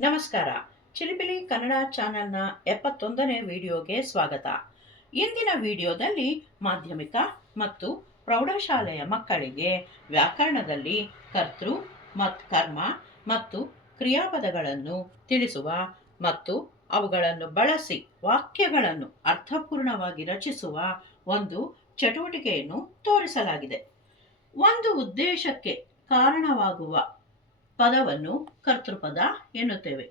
ನಮಸ್ಕಾರ. ಚಿಲಿಪಿಲಿ ಕನ್ನಡ ಚಾನೆಲ್ನ ಎಪ್ಪತ್ತೊಂದನೇ ವಿಡಿಯೋಗೆ ಸ್ವಾಗತ. ಇಂದಿನ ವಿಡಿಯೋದಲ್ಲಿ ಮಾಧ್ಯಮಿಕ ಮತ್ತು ಪ್ರೌಢಶಾಲೆಯ ಮಕ್ಕಳಿಗೆ ವ್ಯಾಕರಣದಲ್ಲಿ ಕರ್ತೃ ಮತ್ತು ಕರ್ಮ ಮತ್ತು ಕ್ರಿಯಾಪದಗಳನ್ನು ತಿಳಿಸುವ ಮತ್ತು ಅವುಗಳನ್ನು ಬಳಸಿ ವಾಕ್ಯಗಳನ್ನು ಅರ್ಥಪೂರ್ಣವಾಗಿ ರಚಿಸುವ ಒಂದು ಚಟುವಟಿಕೆಯನ್ನು ತೋರಿಸಲಾಗಿದೆ. ಒಂದು ಉದ್ದೇಶಕ್ಕೆ ಕಾರಣವಾಗುವ ಪದವನ್ನು ಕರ್ತೃಪದ ಎನ್ನುತ್ತೇವೆ.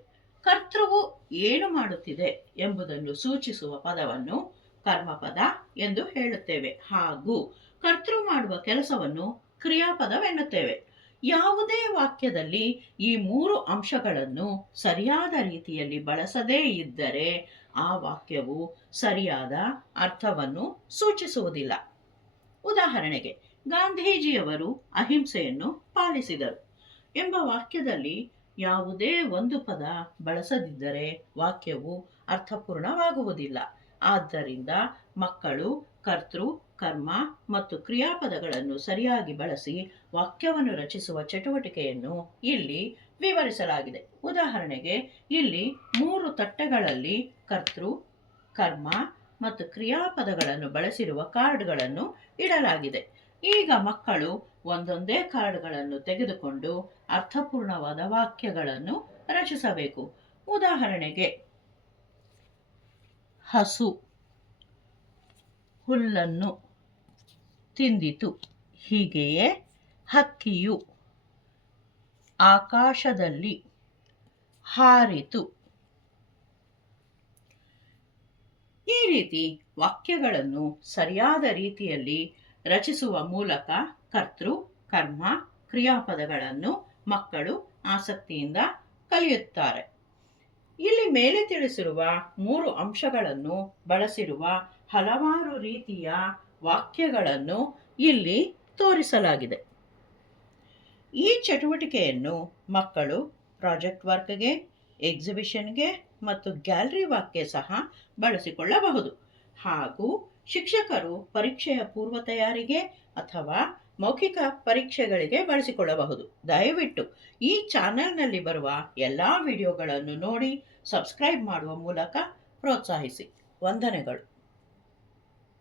ಕರ್ತೃವು ಏನು ಮಾಡುತ್ತಿದೆ ಎಂಬುದನ್ನು ಸೂಚಿಸುವ ಪದವನ್ನು ಕರ್ಮಪದ ಎಂದು ಹೇಳುತ್ತೇವೆ. ಹಾಗೂ ಕರ್ತೃ ಮಾಡುವ ಕೆಲಸವನ್ನು ಕ್ರಿಯಾಪದವೆನ್ನುತ್ತೇವೆ. ಯಾವುದೇ ವಾಕ್ಯದಲ್ಲಿ ಈ ಮೂರು ಅಂಶಗಳನ್ನು ಸರಿಯಾದ ರೀತಿಯಲ್ಲಿ ಬಳಸದೇ ಇದ್ದರೆ ಆ ವಾಕ್ಯವು ಸರಿಯಾದ ಅರ್ಥವನ್ನು ಸೂಚಿಸುವುದಿಲ್ಲ. ಉದಾಹರಣೆಗೆ, ಗಾಂಧೀಜಿಯವರು ಅಹಿಂಸೆಯನ್ನು ಪಾಲಿಸಿದರು. ಎಂಬ ವಾಕ್ಯದಲ್ಲಿ ಯಾವುದೇ ಒಂದು ಪದ ಬಳಸದಿದ್ದರೆ ವಾಕ್ಯವು ಅರ್ಥಪೂರ್ಣವಾಗುವುದಿಲ್ಲ. ಆದ್ದರಿಂದ ಮಕ್ಕಳು, ಕರ್ತೃ, ಕರ್ಮ ಮತ್ತು ಕ್ರಿಯಾಪದಗಳನ್ನು ಸರಿಯಾಗಿ ಬಳಸಿ ವಾಕ್ಯವನ್ನು ರಚಿಸುವ ಚಟುವಟಿಕೆಯನ್ನು ಇಲ್ಲಿ ವಿವರಿಸಲಾಗಿದೆ. ಉದಾಹರಣೆಗೆ, ಇಲ್ಲಿ ಮೂರು ತಟ್ಟೆಗಳಲ್ಲಿ ಕರ್ತೃ, ಕರ್ಮ ಮತ್ತು ಕ್ರಿಯಾಪದಗಳನ್ನು ಬಳಸಿರುವ ಕಾರ್ಡ್ಗಳನ್ನು ಇಡಲಾಗಿದೆ. ಈಗ ಮಕ್ಕಳು ಒಂದೊಂದೇ ಕಾರ್ಡ್ಗಳನ್ನು ತೆಗೆದುಕೊಂಡು ಅರ್ಥಪೂರ್ಣವಾದ ವಾಕ್ಯಗಳನ್ನು ರಚಿಸಬೇಕು. ಉದಾಹರಣೆಗೆ, ಹಸು ಹುಲ್ಲನ್ನು ತಿಂದಿತು, ಹೀಗೆಯೇ ಹಕ್ಕಿಯು ಆಕಾಶದಲ್ಲಿ ಹಾರಿತು. ಈ ರೀತಿ ವಾಕ್ಯಗಳನ್ನು ಸರಿಯಾದ ರೀತಿಯಲ್ಲಿ ರಚಿಸುವ ಮೂಲಕ ಕರ್ತೃ, ಕರ್ಮ, ಕ್ರಿಯಾಪದಗಳನ್ನು ಮಕ್ಕಳು ಆಸಕ್ತಿಯಿಂದ ಕಲಿಯುತ್ತಾರೆ. ಇಲ್ಲಿ ಮೇಲೆ ತಿಳಿಸಿರುವ ಮೂರು ಅಂಶಗಳನ್ನು ಬಳಸಿರುವ ಹಲವಾರು ರೀತಿಯ ವಾಕ್ಯಗಳನ್ನು ಇಲ್ಲಿ ತೋರಿಸಲಾಗಿದೆ. ಈ ಚಟುವಟಿಕೆಯನ್ನು ಮಕ್ಕಳು ಪ್ರಾಜೆಕ್ಟ್ ವರ್ಕ್ಗೆ, ಎಕ್ಸಿಬಿಷನ್ಗೆ ಮತ್ತು ಗ್ಯಾಲರಿ ವಾಕ್ಯ ಸಹ ಬಳಸಿಕೊಳ್ಳಬಹುದು. ಹಾಗೂ ಶಿಕ್ಷಕರು ಪರೀಕ್ಷೆಯ ಪೂರ್ವ ತಯಾರಿಗೆ ಅಥವಾ ಮೌಖಿಕ ಪರೀಕ್ಷೆಗಳಿಗೆ ಬಳಸಿಕೊಳ್ಳಬಹುದು. ದಯವಿಟ್ಟು ಈ ಚಾನೆಲ್ನಲ್ಲಿ ಬರುವ ಎಲ್ಲ ವಿಡಿಯೋಗಳನ್ನು ನೋಡಿ, ಸಬ್ಸ್ಕ್ರೈಬ್ ಮಾಡುವ ಮೂಲಕ ಪ್ರೋತ್ಸಾಹಿಸಿ. ವಂದನೆಗಳು.